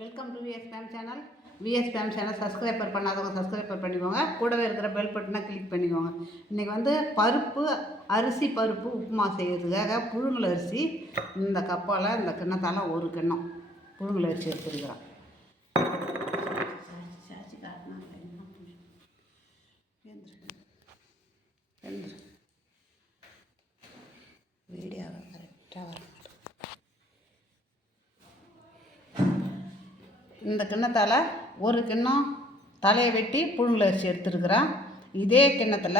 Welcome to VSPM channel. VSPM channel subscriber பண்ணாதவங்க subscriber பண்ணிக்கோங்க. கூடவே இருக்கிற பெல் பட்டனை கிளிக் பண்ணிக்கோங்க. இன்றைக்கி வந்து அரிசி பருப்பு உப்புமா செய்கிறதுக்காக புழுங்கல் அரிசி இந்த கப்பால் இந்த கிண்ணத்தால் ஒரு கிண்ணம் புழுங்கல் அரிசி எடுத்துருக்கிறேன். வீடியோவை கரெக்டாக வர இந்த கிண்ணத்தால் ஒரு கிண்ணம் தலையை வெட்டி புழுங்கல் அரிசி எடுத்துருக்குறேன். இதே கிண்ணத்தில்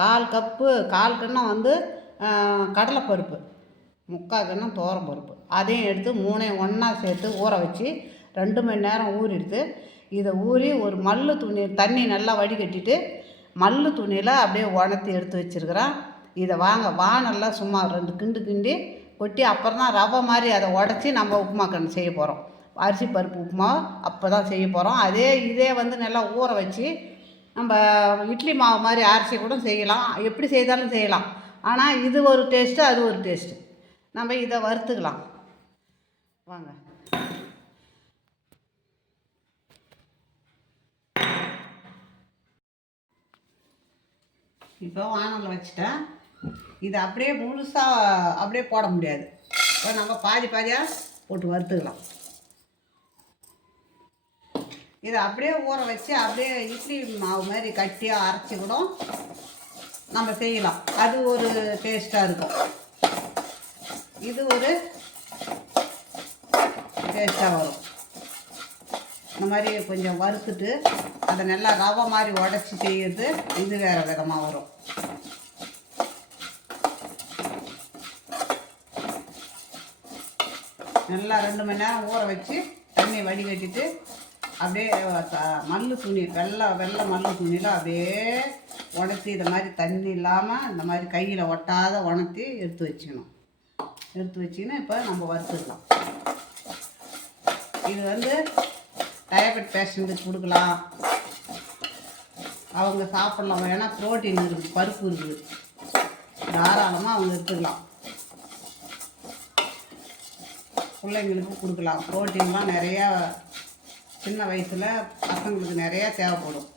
கால் கிண்ணம் வந்து கடலைப்பருப்பு, 3/4 கிண்ணம் துவரம்பருப்பு, அதையும் எடுத்து 3ஐயும் ஒன்றா சேர்த்து ஊற வச்சு 2 மணி நேரம் ஊறிடுது. இதை ஊறி ஒரு மல்லு துணி தண்ணி நல்லா வடிகட்டிட்டு மல்லு துணியில் அப்படியே உணர்த்தி எடுத்து வச்சுருக்கிறேன். இதை வானல்ல சும்மா 2 கிண்டு கிண்டி கொட்டி அப்புறம் தான் ரவை மாதிரி அதை உடச்சி நம்ம உப்புமா கண்ணு செய்ய போகிறோம். அரிசி பருப்பு உப்புமா அப்போ தான் செய்ய போகிறோம். இதே வந்து நல்லா ஊற வச்சு நம்ம இட்லி மாவு மாதிரி அரிசி கூட செய்யலாம், எப்படி செய்தாலும் செய்யலாம். ஆனால் இது ஒரு டேஸ்ட்டு, அது ஒரு டேஸ்ட்டு. நம்ம இதை வறுத்துக்கலாம் வாங்க. இப்போ வானலில் வச்சுட்டேன். இதை அப்படியே முழுசாக அப்படியே போட முடியாது. இப்போ நம்ம பாதியாக போட்டு வறுத்துக்கலாம். இதை அப்படியே ஊற வச்சு அப்படியே இட்லி மாவு மாதிரி கட்டியாக அரைச்சி கூட நம்ம செய்யலாம். அது ஒரு டேஸ்ட்டாக இருக்கும். இது ஒரு டேஸ்ட்டாக வரும். இந்த மாதிரி கொஞ்சம் வறுத்துட்டு அதை நல்லா ரவை மாதிரி உடச்சி செய்கிறது இது வேறு விதமாக வரும். நல்லா 2 மணி நேரம் ஊற வச்சு தண்ணி வடிகட்டிட்டு அப்படியே மல்லு துணி வெள்ளை மல்லு துணியில் அப்படியே உணர்த்தி இதை மாதிரி தண்ணி இல்லாமல் இந்த மாதிரி கையில் ஒட்டாத உணர்த்தி எடுத்து வச்சுக்கணும். இப்போ நம்ம வறுத்துக்கலாம். இது வந்து டயபெட் பேஷண்ட்டுக்கு கொடுக்கலாம், அவங்க சாப்பிட்லாம். ஏன்னா ப்ரோட்டீன் இருக்குது, பருப்பு இருக்குது, தாராளமாக அவங்க எடுத்துக்கலாம். பிள்ளைங்களுக்கு கொடுக்கலாம். ப்ரோட்டீன்லாம் நிறையா சின்ன வயசில் பசங்களுக்கு நிறையா தேவைப்படும்.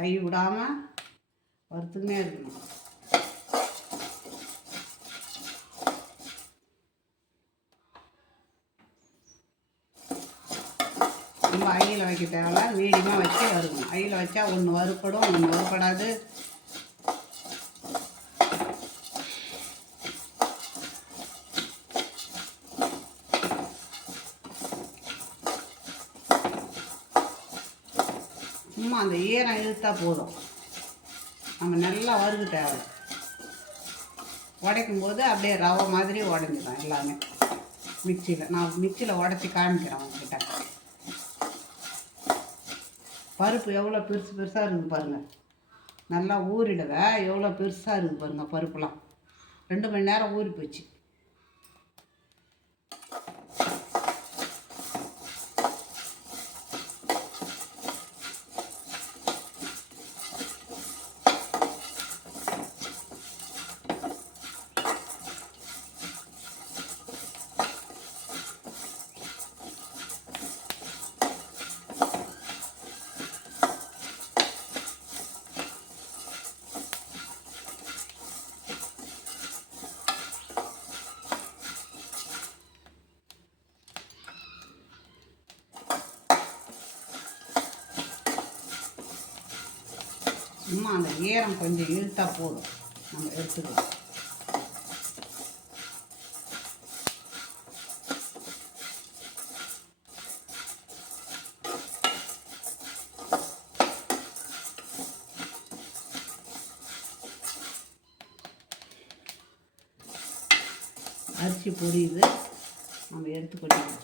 கை விடாமல் வறுத்துக்கினே இருக்கணும். ரொம்ப ஐயில் வைக்க தேவையில்ல, மீடியமாக வச்சு வறுக்கணும். ஐயில் வச்சா ஒன்று வறுப்படும், ஒன்று வறுப்படாது. சும்மா அந்த ஈரம் இழுத்தா போதும், நம்ம நல்லா வறுக்க தேவை. உடைக்கும் போது அப்படியே ரவை மாதிரி உடஞ்சிடும் எல்லாமே. நான் மிக்சியில் உடச்சி காமிக்கிறேன் உங்ககிட்ட. பருப்பு எவ்வளோ பெருசாக இருக்குது பாருங்கள். நல்லா ஊறிடுங்க, எவ்வளோ பெருசாக இருக்குது பாருங்கள். பருப்புலாம் 2 மணி நேரம் ஊறி போச்சு. சும்மா அந்த ஈரம் கொஞ்சம் இழுத்தா போதும், நம்ம எடுத்துக்கலாம். அரிசி பொரியுது, நம்ம எடுத்து கொட்டிக்கலாம்.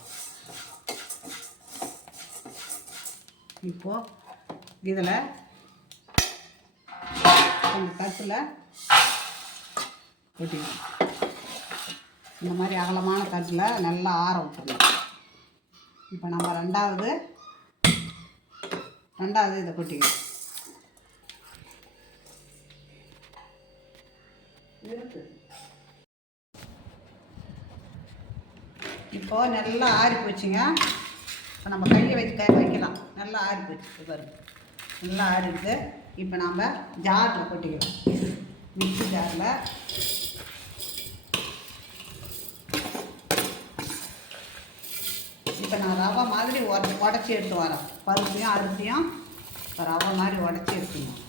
இப்போது இதில் அந்த தட்டில் கொட்டிக்கணும். இந்த மாதிரி அகலமான தட்டில் நல்லா ஆற விட்டுருணும். இப்போ நம்ம 2வது ரெண்டாவது இதை கொட்டிக்கணும். இப்போது நல்லா ஆறி போச்சுங்க. இப்போ நம்ம கையை வைக்கலாம். நல்லா ஆறி போச்சு பாருங்க, நல்லா ஆறிடுது. இப்போ நாம் ஜாரில் கொட்டிக்கலாம். மிக்ஸி ஜாரில் இப்போ நான் ரவை மாதிரி உடச்சி எடுத்து வரேன். பருப்பையும் அரிசியும் இப்போ ரவை மாதிரி உடச்சி எடுத்துக்கணும்.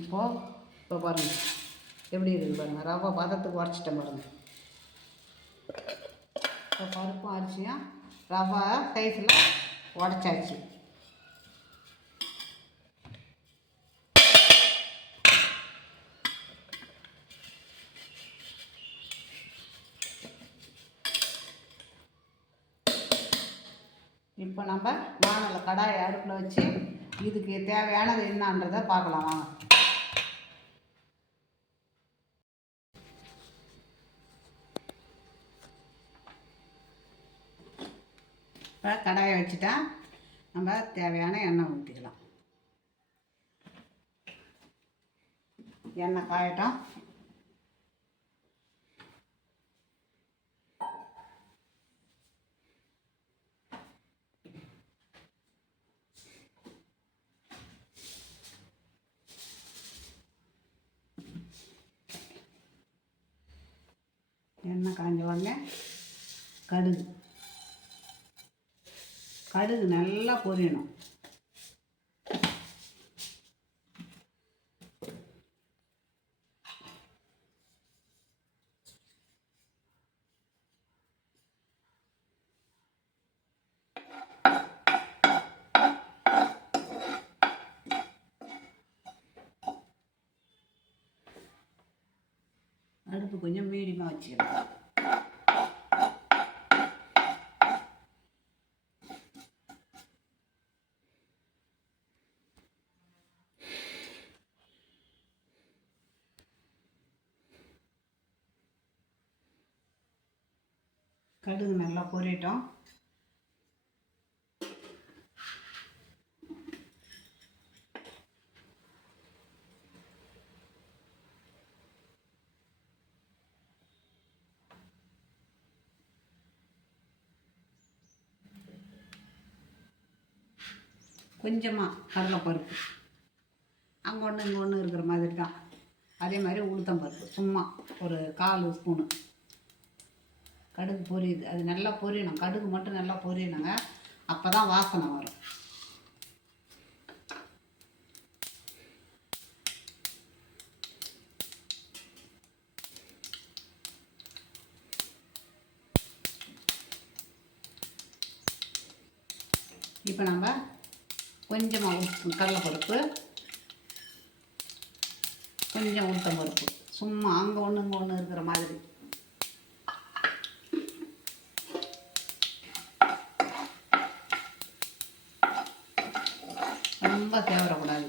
இப்போ பாருங்கள் எப்படி இருக்குது பாருங்கள். ரவை பதத்துக்கு உடச்சிட்டேன் பாருங்கள். இப்போ பருப்பும் அரிசியும் ரவை சைஸில் உடச்சாச்சு. இப்போ நம்ம வானலில் கடாயை அடுப்பில் வச்சு இதுக்கு தேவையானது என்னன்றதை பார்க்கலாம் வாங்க. இப்போ கடாயை வச்சுட்டா நம்ம தேவையான எண்ணெய் ஊற்றிக்கலாம். எண்ணெய் காயட்டும். எண்ணெய் காய்ஞ்ச உடனே கடுகு நல்லா பொரியணும். அடுப்பு கொஞ்சம் மீடியமாக வச்சுக்கலாம். கடுகு நல்லா பொரியட்டும். கொஞ்சமாக கடலைப்பருப்பு, அங்கே ஒன்று இங்கே ஒன்று இருக்கிற மாதிரி தான். அதே மாதிரி உளுத்தம்பருப்பு சும்மா ஒரு 1/4 ஸ்பூனு. கடுகு பொரியுது, அது நல்லா பொரியணும். கடுகு மட்டும் நல்லா பொரியணுங்க, அப்போ தான் வாசனை வரும். இப்போ நம்ம கொஞ்சமாக கடலைப்பருப்பு, கொஞ்சம் உளுத்தம்பருப்பு, சும்மா அங்கே ஒன்று இங்கே ஒன்று இருக்கிற மாதிரி. ரொம்ப தேவைப்படாது.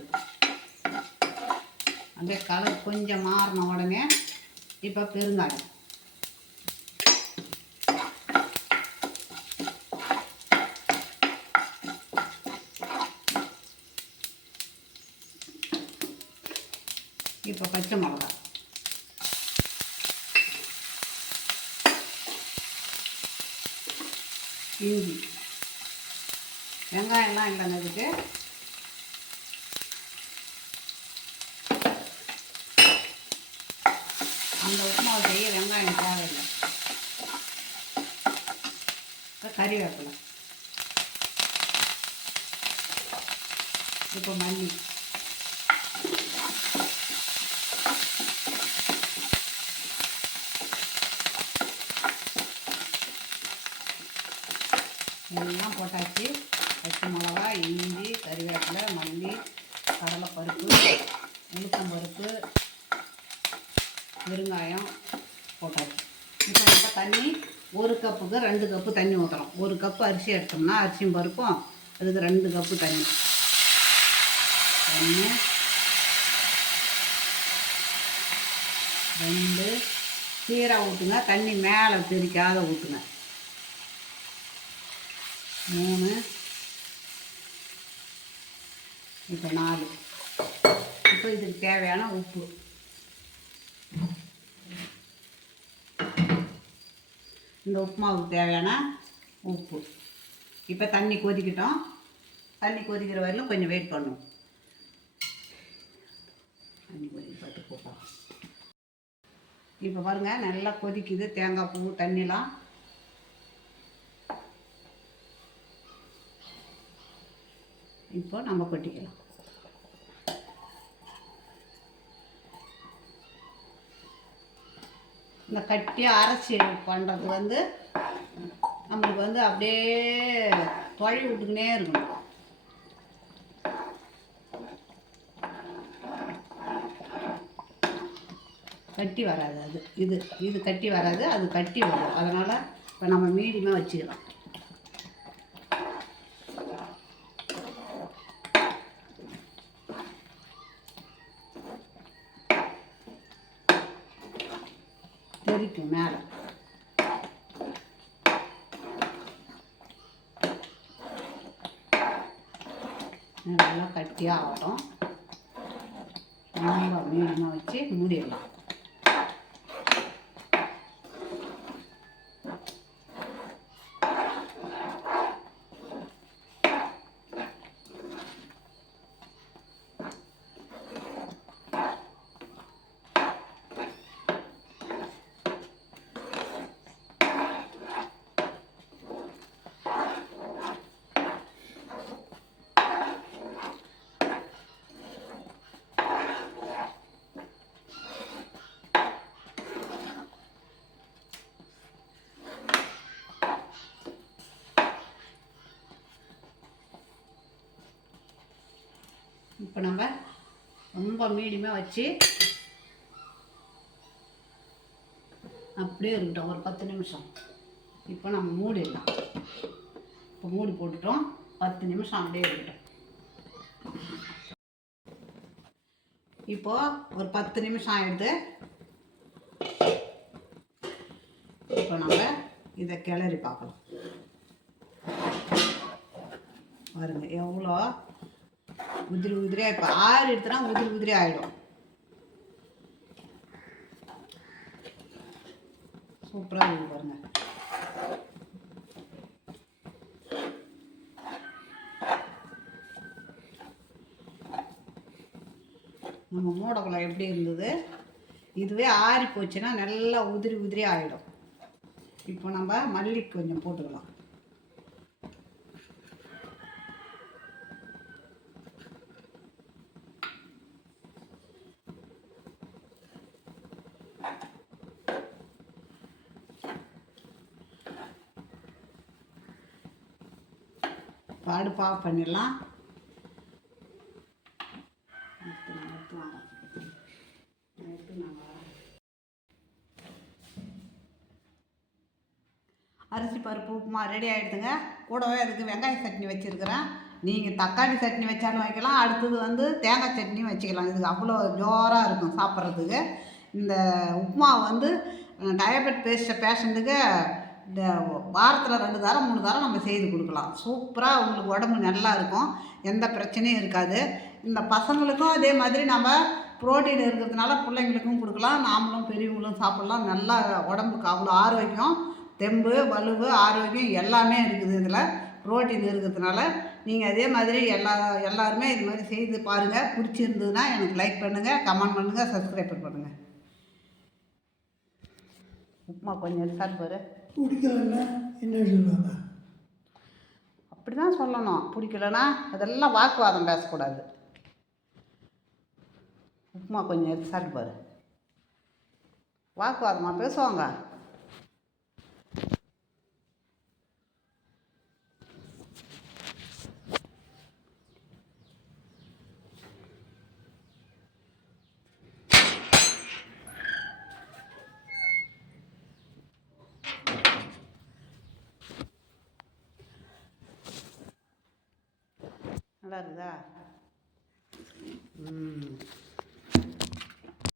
அப்படியே கலர் கொஞ்சம் மாறின உடனே இப்போ பெருங்காயம், இப்போ பச்சை மிளகா, இஞ்சி, வெங்காயம்லாம் இல்லைங்க இதுக்கு. அந்த உப்புமாவை செய்ய வெங்காயம் தேவையில்லை. கறிவேப்பிலை, இப்போ மல்லி, எல்லாம் போட்டாச்சு. பச்சை மிளகா, இஞ்சி, கறிவேப்பிலை, மல்லி, கடலைப்பருப்பு, உளுத்தம்பருப்பு, பெருங்காயம் போட்டாச்சு. இப்போ நம்ம தண்ணி 1 கப்புக்கு 2 கப்பு தண்ணி ஊற்றுறோம். 1 கப்பு அரிசி எடுத்தோம்னா அரிசியும் பருப்பும் அதுக்கு 2 கப்பு தண்ணி. 1 2 சீராக ஊற்றுங்க, தண்ணி மேலே தெரிக்காத ஊற்றுங்க. 3, இப்போ 4. இப்போ இதுக்கு தேவையான உப்பு. இந்த உப்புமாவுக்கு தேவையான உப்பு. இப்போ தண்ணி கொதிக்கட்டும். தண்ணி கொதிக்கிற வரையிலும் கொஞ்சம் வெயிட் பண்ணும். தண்ணி கொதிக்க பார்த்து போப்போம். இப்போ பாருங்கள், நல்லா கொதிக்குது. தேங்காய் பூ தண்ணிலாம் இப்போ நம்ம கொட்டிக்கலாம். இந்த கட்டியாக அரைச்சி பண்ணுறது வந்து நம்மளுக்கு வந்து அப்படியே தொழி விட்டுக்கினே இருக்கணும். கட்டி வராது. அது இது கட்டி வராது, அது கட்டி வரும். அதனால் இப்போ நம்ம மீடியமாக வச்சுக்கலாம். தெரிக்கும் மேலே. நல்லா கட்டியாக ஆகட்டும். ரொம்ப மீடியமாக வச்சு மூடிடலாம். இப்போ நம்ம ரொம்ப மீடியமாக வச்சு அப்படியே இருக்கட்டும் ஒரு 10 நிமிஷம். இப்போ நம்ம மூடிடலாம். இப்போ மூடி போட்டுட்டோம். 10 நிமிஷம் அப்படியே இருக்கட்டும். இப்போது ஒரு 10 நிமிஷம் ஆகிடுது. இப்போ நம்ம இதை கிளறி பார்க்கலாம். பாருங்க எவ்வளோ உதிரி உதிரியாக. இப்போ ஆறு எடுத்துனா உதிரி உதிரி ஆகிடும். சூப்பராக இருக்குது பாருங்க. நம்ம மூடக்குள்ள எப்படி இருந்தது, இதுவே ஆறி போச்சுன்னா நல்லா உதிரி உதிரி ஆகிடும். இப்போ நம்ம மல்லி கொஞ்சம் போட்டுக்கலாம். அடுப்பு ஆஃப் பண்ணிடலாம். அரிசி பருப்பு உப்புமா ரெடி ஆகிடுதுங்க. கூடவே அதுக்கு வெங்காய சட்னி வச்சுருக்கிறேன். நீங்கள் தக்காளி சட்னி வச்சாலும் வைக்கலாம். அடுத்தது வந்து தேங்காய் சட்னியும் வச்சுக்கலாம். இது அவ்வளோ ஜோராக இருக்கும் சாப்பிட்றதுக்கு. இந்த உப்புமா வந்து டயபெட் பேஷண்ட்டுக்கு இந்த வாரத்தில் 2 தரம் 3 தரம் நம்ம செய்து கொடுக்கலாம். சூப்பராக உங்களுக்கு உடம்பு நல்லா இருக்கும். எந்த பிரச்சனையும் இருக்காது. இந்த பசங்களுக்கும் அதே மாதிரி நம்ம புரோட்டீன் இருக்கிறதுனால பிள்ளைங்களுக்கும் கொடுக்கலாம். நாமளும் பெரியவங்களும் சாப்பிட்லாம். நல்லா உடம்புக்கு அவ்வளோ ஆரோக்கியம், தெம்பு, வலுவு, ஆரோக்கியம் எல்லாமே இருக்குது. இதில் புரோட்டீன் இருக்கிறதுனால நீங்கள் அதே மாதிரி எல்லாருமே இது மாதிரி செய்து பாருங்கள். பிடிச்சிருந்ததுன்னா எனக்கு லைக் பண்ணுங்கள், கமெண்ட் பண்ணுங்கள், சப்ஸ்கிரைப் பண்ணுங்கள். உப்புமா கொஞ்சம் எடுத்தால் பாரு. பிடிக்கலன்னா என்ன சொல்லுவாங்க? அப்படி தான் சொல்லணும். பிடிக்கலன்னா அதெல்லாம் வாக்குவாதம் பேசக்கூடாது. உப்புமா கொஞ்சம் எடுத்து சாப்பிட்டு பாரு. வாக்குவாதமாக பேசுவாங்க. நல்லா இருக்குதா?